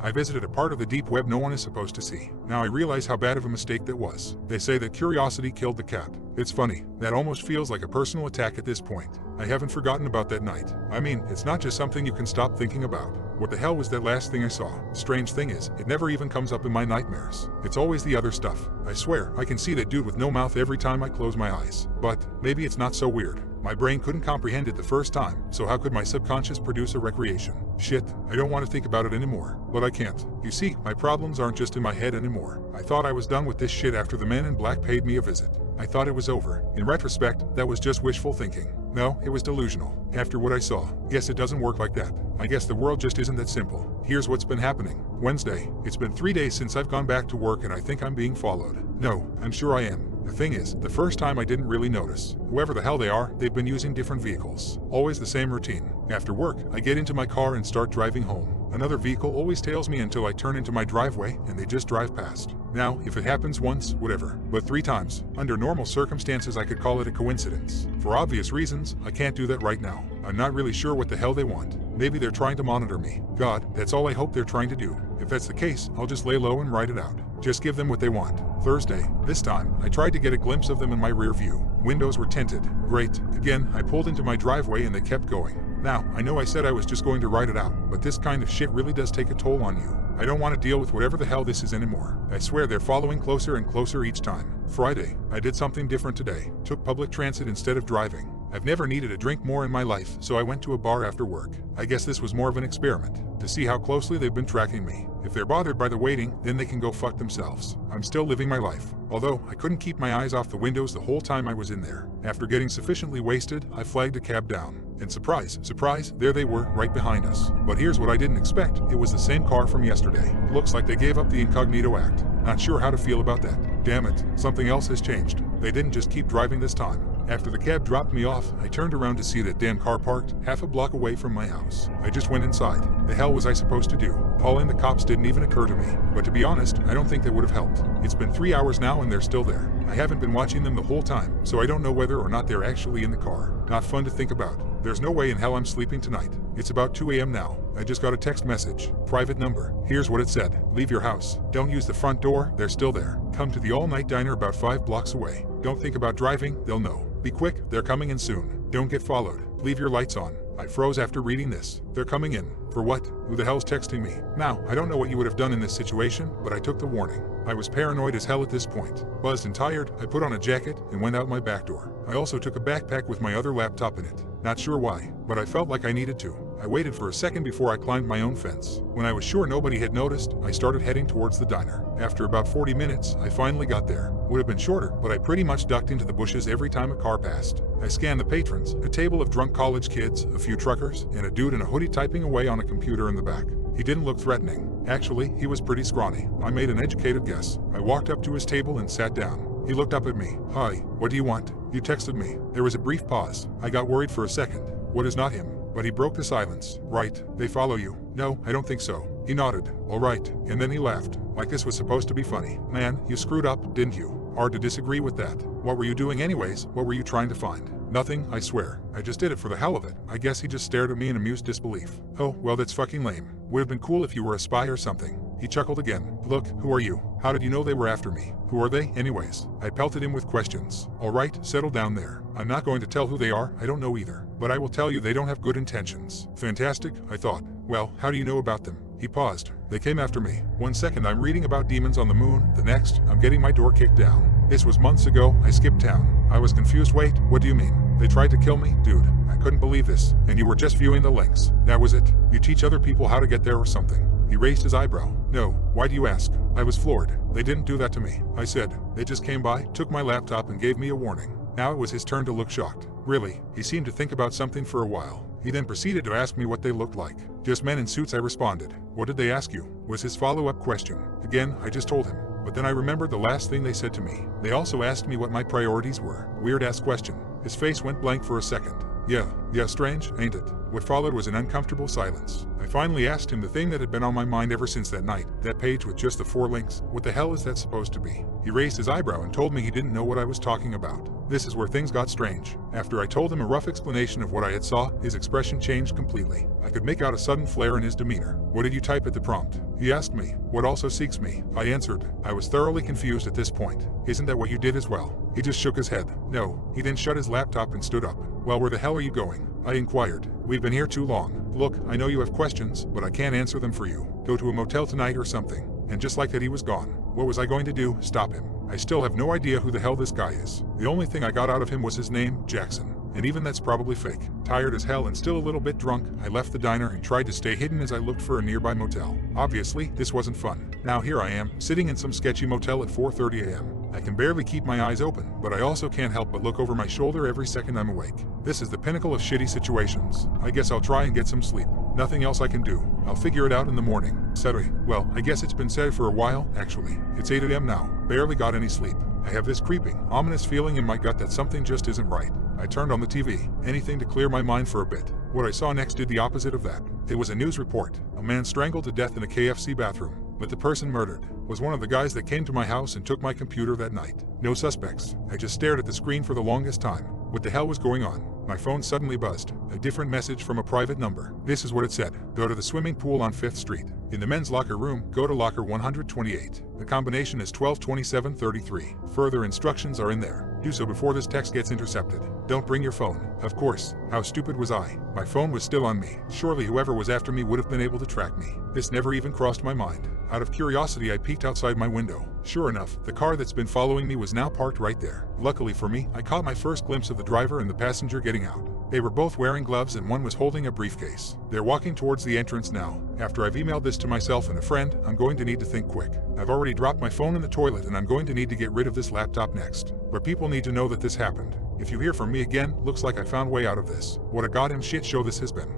I visited a part of the deep web no one is supposed to see. Now I realize how bad of a mistake that was. They say that curiosity killed the cat. It's funny, that almost feels like a personal attack at this point. I haven't forgotten about that night. I mean, it's not just something you can stop thinking about. What the hell was that last thing I saw? Strange thing is, it never even comes up in my nightmares. It's always the other stuff. I swear, I can see that dude with no mouth every time I close my eyes. But maybe it's not so weird. My brain couldn't comprehend it the first time, so how could my subconscious produce a recreation? Shit, I don't want to think about it anymore. But I can't. You see, my problems aren't just in my head anymore. I thought I was done with this shit after the man in black paid me a visit. I thought it was over. In retrospect, that was just wishful thinking. No, it was delusional. After what I saw, guess it doesn't work like that. I guess the world just isn't that simple. Here's what's been happening. Wednesday. It's been 3 days since I've gone back to work and I think I'm being followed. No, I'm sure I am. The thing is, the first time I didn't really notice. Whoever the hell they are, they've been using different vehicles. Always the same routine. After work, I get into my car and start driving home. Another vehicle always tails me until I turn into my driveway and they just drive past. Now, if it happens once, whatever. But 3 times, under normal circumstances I could call it a coincidence. For obvious reasons, I can't do that right now. I'm not really sure what the hell they want. Maybe they're trying to monitor me. God, that's all I hope they're trying to do. If that's the case, I'll just lay low and ride it out. Just give them what they want. Thursday. This time, I tried to get a glimpse of them in my rear view. Windows were tinted. Great. Again, I pulled into my driveway and they kept going. Now, I know I said I was just going to ride it out, but this kind of shit really does take a toll on you. I don't want to deal with whatever the hell this is anymore. I swear they're following closer and closer each time. Friday. I did something different today. Took public transit instead of driving. I've never needed a drink more in my life, so I went to a bar after work. I guess this was more of an experiment, to see how closely they've been tracking me. If they're bothered by the waiting, then they can go fuck themselves. I'm still living my life. Although, I couldn't keep my eyes off the windows the whole time I was in there. After getting sufficiently wasted, I flagged a cab down. And surprise, surprise, there they were, right behind us. But here's what I didn't expect. It was the same car from yesterday. Looks like they gave up the incognito act. Not sure how to feel about that. Damn it, something else has changed. They didn't just keep driving this time. After the cab dropped me off, I turned around to see that damn car parked half a block away from my house. I just went inside. The hell was I supposed to do? Calling the cops didn't even occur to me. But to be honest, I don't think that would have helped. It's been 3 hours now and they're still there. I haven't been watching them the whole time, so I don't know whether or not they're actually in the car. Not fun to think about. There's no way in hell I'm sleeping tonight. It's about 2 a.m. now. I just got a text message. Private number. Here's what it said. Leave your house. Don't use the front door. They're still there. Come to the all-night diner about 5 blocks away. Don't think about driving. They'll know. Be quick. They're coming in soon. Don't get followed. Leave your lights on. I froze after reading this. They're coming in. For what? Who the hell's texting me? Now, I don't know what you would have done in this situation, but I took the warning. I was paranoid as hell at this point. Buzzed and tired, I put on a jacket and went out my back door. I also took a backpack with my other laptop in it. Not sure why, but I felt like I needed to. I waited for a second before I climbed my own fence. When I was sure nobody had noticed, I started heading towards the diner. After about 40 minutes, I finally got there. Would have been shorter, but I pretty much ducked into the bushes every time a car passed. I scanned the patrons, a table of drunk college kids, a few truckers, and a dude in a hoodie typing away on a computer in the back. He didn't look threatening. Actually, he was pretty scrawny. I made an educated guess. I walked up to his table and sat down. He looked up at me. Hi, what do you want? You texted me. There was a brief pause. I got worried for a second. What is not him? But he broke the silence. Right, they follow you. No, I don't think so. He nodded. All right. And then he laughed. Like this was supposed to be funny. Man, you screwed up, didn't you? Hard to disagree with that. What were you doing anyways? What were you trying to find? Nothing, I swear. I just did it for the hell of it. I guess he just stared at me in amused disbelief. Oh, well that's fucking lame. Would have been cool if you were a spy or something. He chuckled again. Look, who are you? How did you know they were after me? Who are they, anyways? I pelted him with questions. All right, settle down there. I'm not going to tell who they are, I don't know either. But I will tell you they don't have good intentions. Fantastic, I thought. Well, how do you know about them? He paused. They came after me. 1 second I'm reading about demons on the moon, the next, I'm getting my door kicked down. This was months ago, I skipped town. I was confused. Wait, what do you mean? They tried to kill me? Dude, I couldn't believe this. And you were just viewing the links. That was it? You teach other people how to get there or something? He raised his eyebrow. No, why do you ask? I was floored. They didn't do that to me. I said. They just came by, took my laptop and gave me a warning. Now it was his turn to look shocked. Really, he seemed to think about something for a while. He then proceeded to ask me what they looked like. Just men in suits, I responded. What did they ask you? Was his follow-up question. Again, I just told him. But then I remembered the last thing they said to me. They also asked me what my priorities were. Weird-ass question. His face went blank for a second. Yeah, strange, ain't it? What followed was an uncomfortable silence. I finally asked him the thing that had been on my mind ever since that night, that page with just the 4 links. What the hell is that supposed to be? He raised his eyebrow and told me he didn't know what I was talking about. This is where things got strange. After I told him a rough explanation of what I had saw, his expression changed completely. I could make out a sudden flare in his demeanor. What did you type at the prompt? He asked me. What also seeks me? I answered. I was thoroughly confused at this point. Isn't that what you did as well? He just shook his head. No. He then shut his laptop and stood up. Well, where the hell are you going? I inquired. We've been here too long. Look, I know you have questions, but I can't answer them for you. Go to a motel tonight or something. And just like that, he was gone. What was I going to do? Stop him? I still have no idea who the hell this guy is. The only thing I got out of him was his name, Jackson. And even that's probably fake. Tired as hell and still a little bit drunk, I left the diner and tried to stay hidden as I looked for a nearby motel. Obviously, this wasn't fun. Now here I am, sitting in some sketchy motel at 4:30 a.m. I can barely keep my eyes open, but I also can't help but look over my shoulder every second I'm awake. This is the pinnacle of shitty situations. I guess I'll try and get some sleep. Nothing else I can do. I'll figure it out in the morning. Storie. Well, I guess it's been said for a while, actually. It's 8 a.m. now. Barely got any sleep. I have this creeping, ominous feeling in my gut that something just isn't right. I turned on the TV, anything to clear my mind for a bit. What I saw next did the opposite of that. It was a news report. A man strangled to death in a KFC bathroom. But the person murdered was one of the guys that came to my house and took my computer that night. No suspects. I just stared at the screen for the longest time. What the hell was going on? My phone suddenly buzzed. A different message from a private number. This is what it said. Go to the swimming pool on 5th Street. In the men's locker room, go to locker 128. The combination is 122733. Further instructions are in there. Do so before this text gets intercepted. Don't bring your phone. Of course. How stupid was I? My phone was still on me. Surely whoever was after me would have been able to track me. This never even crossed my mind. Out of curiosity, I peeked outside my window. Sure enough, the car that's been following me was now parked right there. Luckily for me, I caught my first glimpse of the driver and the passenger getting out. They were both wearing gloves and one was holding a briefcase. They're walking towards the entrance now. After I've emailed this to myself and a friend, I'm going to need to think quick. I've already dropped my phone in the toilet and I'm going to need to get rid of this laptop next. But people need to know that this happened. If you hear from me again, looks like I found a way out of this. What a goddamn shit show this has been.